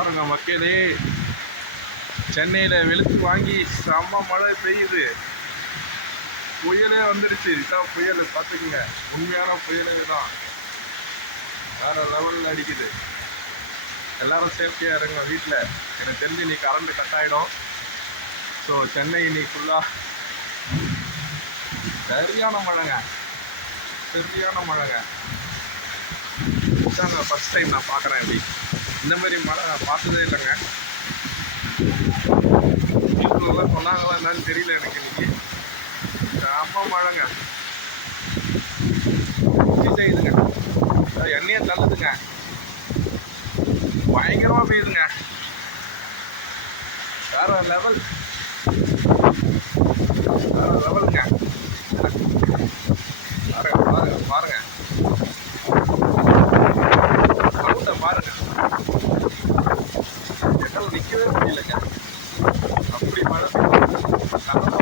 பாருங்க மக்களே, சென்னையில் வெளுத்து வாங்கி செம்ம மழை பெய்யுது. புயலே வந்துடுச்சு. இதான் புயல், பார்த்துக்குங்க. உண்மையான புயலே தான், வேற லெவலில் அடிக்குது. எல்லாரும் சேஃப்டியாக இருங்க வீட்டில். எனக்கு தெரிஞ்சு இன்னைக்கு கரண்ட் கட் ஆகிடும். ஸோ சென்னை இன்னைக்கு ஃபுல்லாக சரியான மழைங்க, சரியான மழைங்க. இதாங்க ஃபஸ்ட் டைம் நான் பார்க்குறேன். இப்படி இந்த மாதிரி மழை நான் பார்த்ததே இல்லைங்க. நியூஸ்லாம் சொன்னாங்களா என்னன்னு தெரியல எனக்கு. இன்னைக்கு செம்ம மழைங்க, செய்யுதுங்க. எண்ணெயே தள்ளுதுங்க, பயங்கரமாக பெய்யுதுங்க. வேற லெவல், வேற லெவலுங்க. பாருங்க பாருங்க பாருங்க, சவுண்டை பாருங்க. என்னால் நிற்கவே முடியலைங்க, அப்படி மழை பெய்யுது.